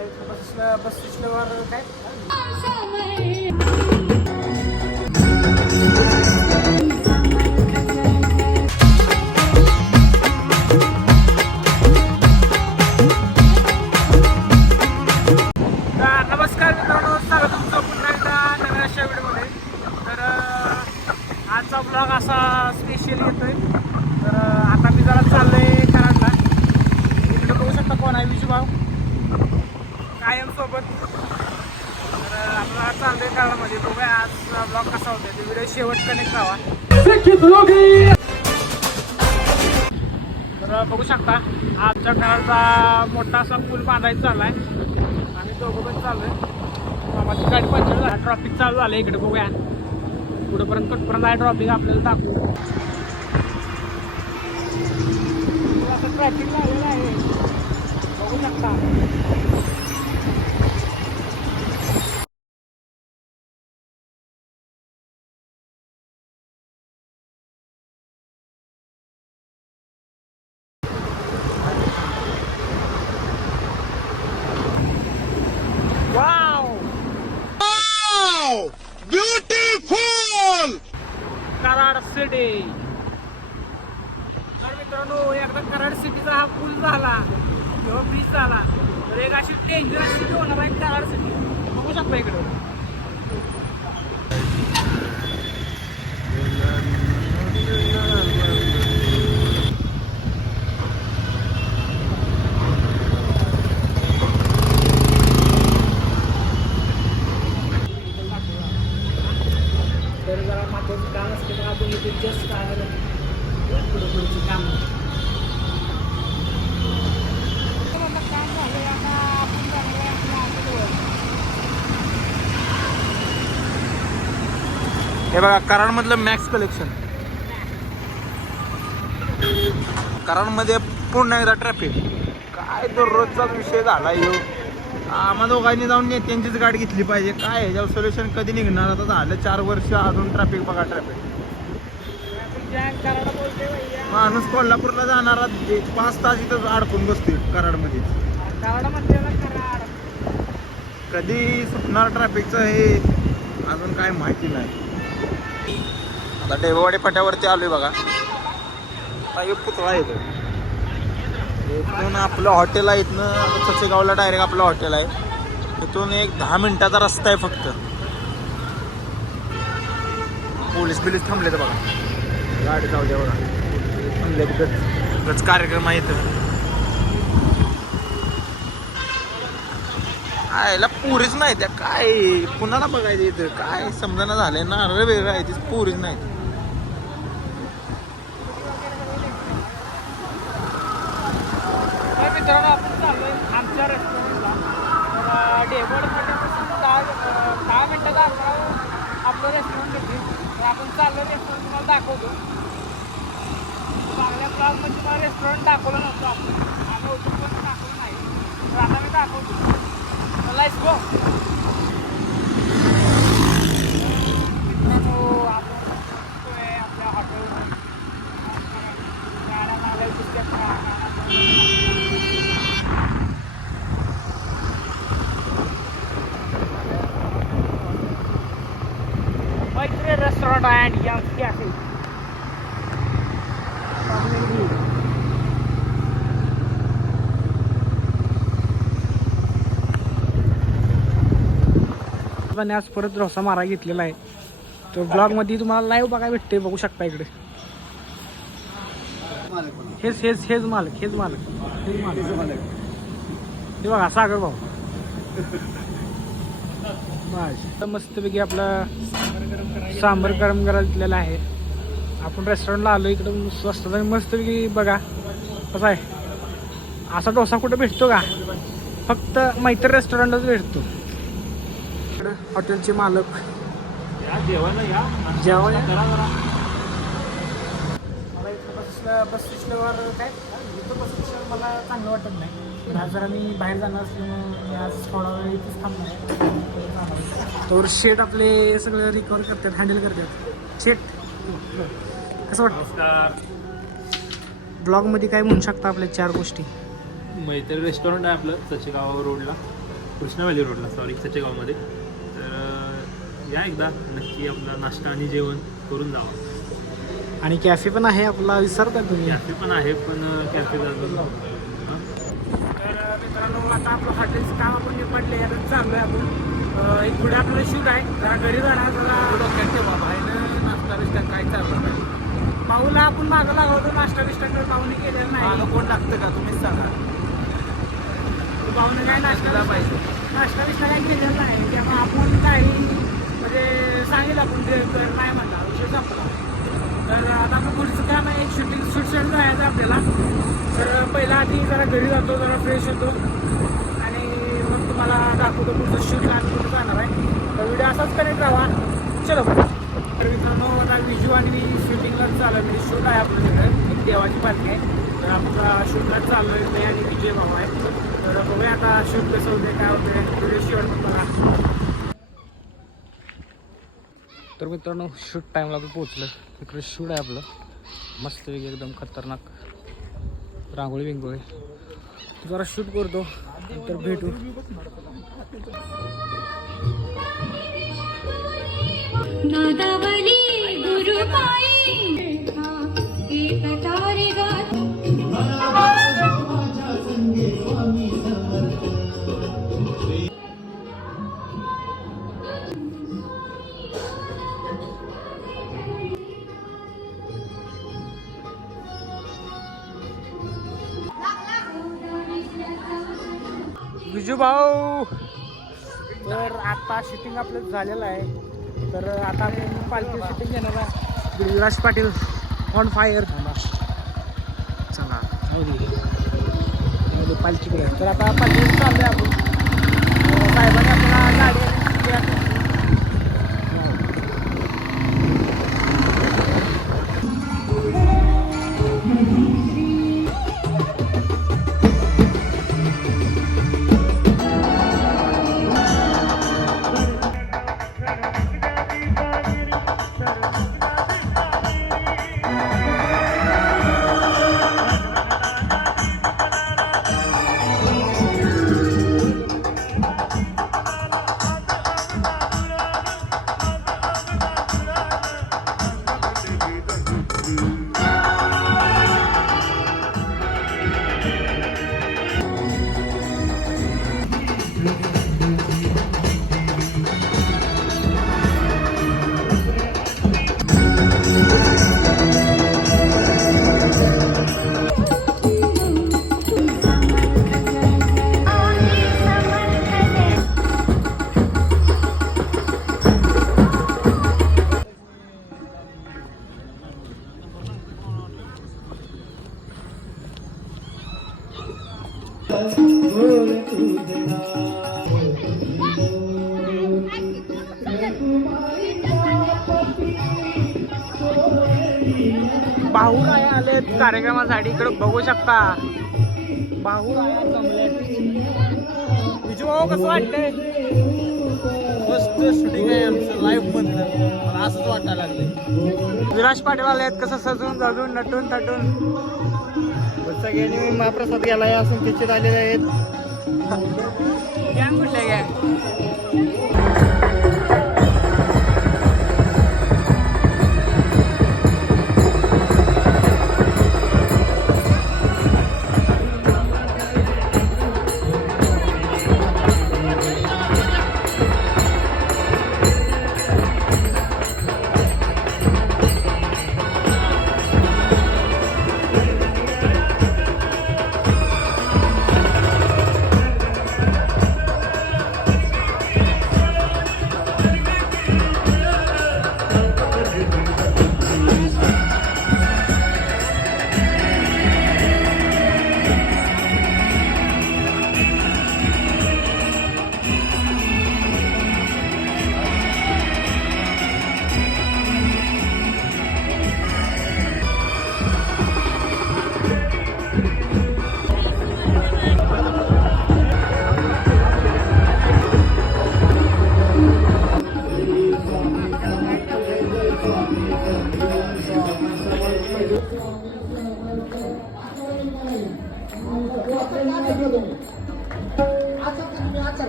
बस स्टॅशनवर काय नमस्कार मित्रांनो, स्वागत तुमचं पुन्हा एकदा नव्या अशा व्हिडिओमध्ये. तर आजचा ब्लॉग असा स्पेशल येतोय. तर आता मी जरा चाललोय कराडला. इकडे बघू शकता कोण आहे, विशुभाऊ कायम सोबत. तर आपल्याला चाललोय कराडमध्ये. बघूया आज ब्लॉग कसा होता, ते व्हिडिओ शेवट कनेक्ट राहा. तर बघू शकता आजच्या कराडचा मोठा असा पूल बांधायचा चालला आहे. आम्ही दोघं पण चालू आहे. माझी गाडी पंचर झाली, ट्रॉफिक चालू झालं. इकडे बघूया पुढेपर्यंत कुठपर्यंत आहे ट्रॉफिक आपल्याला दाखवू. असं ट्रॅफिक लागलेलं आहे, बघू शकता. Beautiful Karad city. तर मित्रांनो, एकदा कराड सिटीचा हा पूल झाला किंवा ब्रिज झाला तर एक अशी डेंजरस सिटी होणार आहे कराड सिटी. बघू शकता इकडे. तर जरा महत्वाचं काम असते तर आपण इथे जस्ट आहे पुढे काम. काम झालं आता आपण हे बघा कराडमधलं मॅक्स कलेक्शन. कराडमध्ये पुन्हा एकदा ट्रॅफिक. काय दररोजचाच विषय झाला येऊ. आम्हा दोघांनी जाऊन नेत्यांचीच गाडी घेतली पाहिजे. काय ह्याच्यावर सोल्युशन कधी निघणार? आता झालं 4 वर्ष अजून ट्रॅफिक. बघा ट्रॅफिक. माणूस कोल्हापूरला जाणारा 5 तास इथं अडकून बसते कराडमध्ये. कधी सुटणार ट्रॅफिकचं हे अजून काय माहिती नाही. आता डेबवाडी फाट्यावरती आलोय बघा. आता पुतळा येतो. इथून आपलं हॉटेल आहे. इथनं सचेगावला डायरेक्ट आपलं हॉटेल आहे. इथून एक 10 मिनिटाचा रस्ता आहे फक्त. पोलीस थांबले तर बघा. गाडी जाऊ द्या बघा. थांबले तिथंच कार्यक्रम आहे इथं. याला पुरीच नाही त्या. काय कुणाला बघायचं इथं? काय समजायला झालंय ना. अरे वेगळं आहे, ती पुरीच नाही. मित्रांनो, आपण चाललोय आमच्या रेस्टॉरंटला. तर डेबोड फाट्यापासून 10 मिनिटाचा अंतरावर आपलं रेस्टॉरंट घेतली. तर आपण चाललो रेस्टॉरंट तुम्हाला दाखवतो. चांगल्या क्लासमध्ये तुम्हाला रेस्टॉरंट दाखवलं नव्हतं आपण. आम्ही होतो पण दाखवलं नाही. तर आता मी दाखवतो. Let's go. मित्रांनो, आपण आपल्या हॉटेलवर गाड्या चांगल्या दिसतात. मैत्री रेस्टॉरंट अँड यंग कॅफे. आज परत डोसा मारा घेतलेला आहे. तो ब्लॉग मध्ये तुम्हाला लाईव्ह बघायला भेटते. बघू शकता इकडे. हेच मालक हे बघा सागर भाऊ. बस मस्तपैकी आपला सांबर गरम करायला आहे. आपण रेस्टॉरंटला आलो. इकडं स्वस्त मस्तपैकी बघा कसं आहे. असा डोसा कुठं भेटतो का? फक्त मैत्री रेस्टॉरंटच भेटतो. हॉटेलचे मालक जेवण बस स्टॅशनवर काय इथं बस स्टेशन मला चांगलं वाटत नाही. आज जरा मी बाहेर जाणार असल्यामुळे आज थोडा वेळ इथंच थांबणार. तर शेट आपले सगळं रिकवर करतात, हँडल करतात. शेट कसं वाटतं? ब्लॉगमध्ये काय म्हणू शकता आपल्या 4 गोष्टी? मैत्री रेस्टॉरंट आहे आपलं सचेगाव रोडला. कृष्णा व्हॅली रोडला, सॉरी, सचेगावमध्ये. तर या एकदा नक्की आपला नाश्ता आणि जेवण करून जावा. आणि कॅफे पण आहे आपला, विसरता तुम्ही? कॅफे पण आहे, पण कॅफे अजून तर मित्रांनो आता आपलं हॉटेलचं काम आपण निपटले, आता चाललो आहे आपण. एक पुढे आपलं शूट आहे, जरा घरी जाणार, जरा डोक्यात ठेवा बाहेर नाश्ता बिस्टा काय चाललं नाही. पाहूला आपण मागं लागवतो, नाश्ता बिस्टा तर पाहुणे केलेलं नाही. कोण लागतं का तुम्हीच सांगा. पाहुणे काय नाश्ता पाहिजे, नाश्ता बिस्टा काय केलेलं नाही, त्यामुळे आपण काय म्हणजे सांगितलं आपण ते कर नाही म्हणला, विषय संपला. तर आता आपण पुढचं काम आहे, एक शूट जायचं आपल्याला. तर पहिला आधी जरा घरी जातो, जरा फ्रेश होतो आणि मग तुम्हाला दाखवतो पुढचं शूटला आम्ही कुठं जाणार आहे. तर व्हिडिओ असाच करेक्ट राहा. चलो. तर मित्रांनो आता विजू आणि मी शूटिंगला चालू आहे, म्हणजे शूट आहे आपलं तिकडे, एक देवाची पालखी आहे. तर आपला शूटला चाललो आहे मी आणि विजय भाऊ आहे. तर बघूया आता शूट कसं होते, काय होते, व्हिडिओ शेवट मला. तर मित्रांनो शूट टाईमला आपण पोहोचलो. इकडे शूट आहे आपलं मस्त वेगळी एकदम खतरनाक, रांगोळी बिंगोळी. जरा शूट करतो, तर भेटू. नादावली गुरुबाई एक तारे गात विजू भाऊ. तर आता शूटिंग आपलं झालेलं आहे. तर आता आपण पालखी शूटिंग घेणार आहे. Viraj Patil on fire. चला पालखीकडे. तर आता पालखी चालू आहे आपण. साहेबांनी आपल्याला गाडी बाहुराया आले कार्यक्रमासाठी. इकडे बघू शकता बाहुराया जमले. विजू भाऊ कसं वाटतंय? मस्त शूटिंग आहे आमचं लाईव्ह मधलं, मला असंच वाटायला लागलं. विराज पाटील आले आहेत, कसं सजून जजून नटून थटून. सगळ्यांनी महाप्रसाद गेलाय असून तिथे आलेले आहेत. गँग कुठले गँग?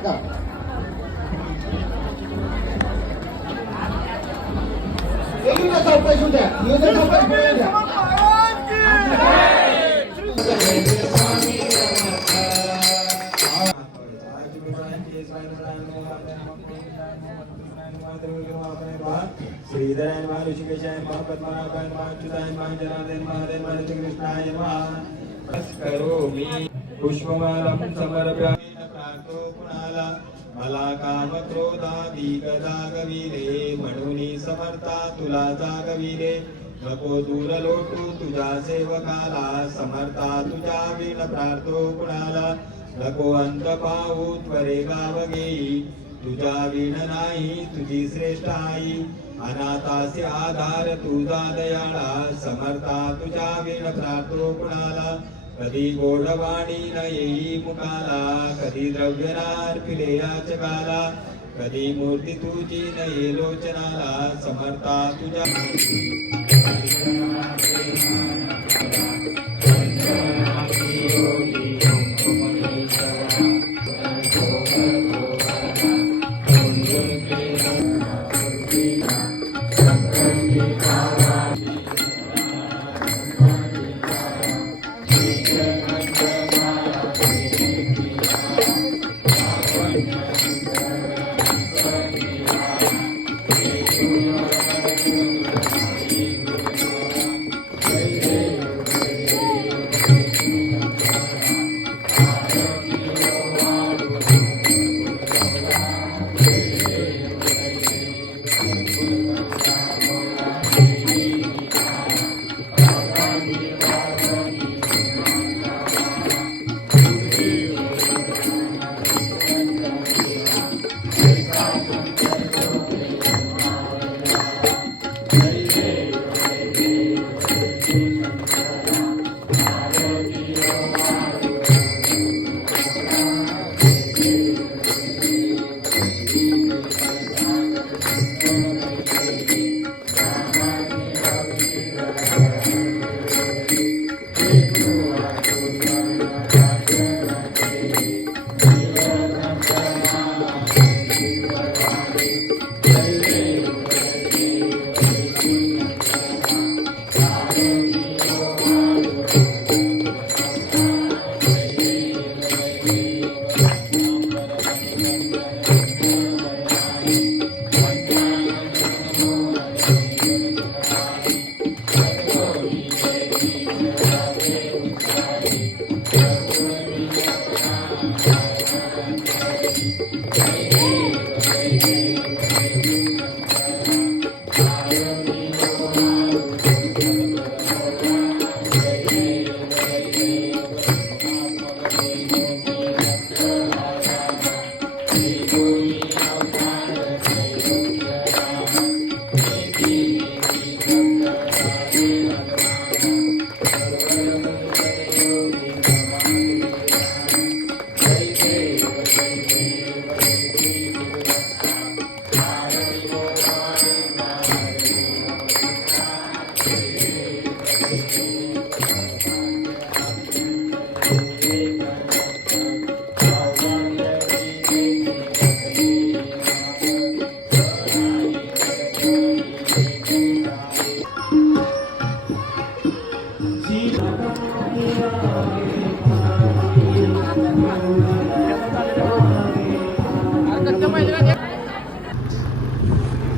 फटका. चौकशी द्या चौकशी द्या. श्रीधराय नमः ऋषिकेशाय नमः पद्मनाभाय नमः अच्युताय नमः जनार्दनाय नमः हरे कृष्णाय नमः. करोमि पुष्पमालं समर्पयामि प्रार्थो कुणाला मला काम क्रोधादी गदा गविले म्हणून समर्था तुला जागविले नको दूर लोटू तुझ्या सेवकाला समर्था तुझ्या विण प्रार्थो कुणाला नको अंत पाहू त्वरे गाव घेई तुझ्या विण नाही तुझी श्रेष्ठ आई अनाथासे आधार तुझा दयाळा समर्था तुझ्या विण प्रार्थो कुणाला कधी गोडवाणी न येई मुखाला कधी द्रव्यनार पिले याचकाला कधी मूर्ती तुझी न ये लोचनाला समर्था तुझ्या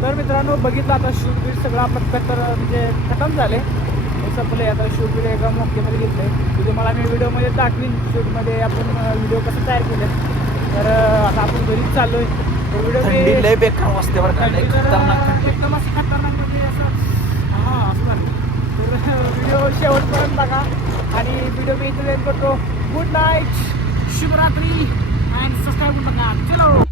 तर मित्रांनो बघितलं आता शूटबीट सगळं आपलं तर म्हणजे खतम झाले हे संपले. आता शूटबीट एका मोक्यामध्ये घेतले म्हणजे मला मी व्हिडिओमध्ये दाखवीन शूटमध्ये आपण व्हिडिओ कसं तयार केले. तर आता आपण घरीच चाललो आहे. व्हिडिओ बेकार वाजते बरं का, लय खतरनाक. एकदम असं खतरनाक म्हणजे असं हां असं झालं. तर व्हिडिओ शेवटपर्यंत बघा आणि व्हिडिओ मी इथे करतो. गुड नाईट, शुभरात्री अँड सबस्क्राईब करून बघा. चलो.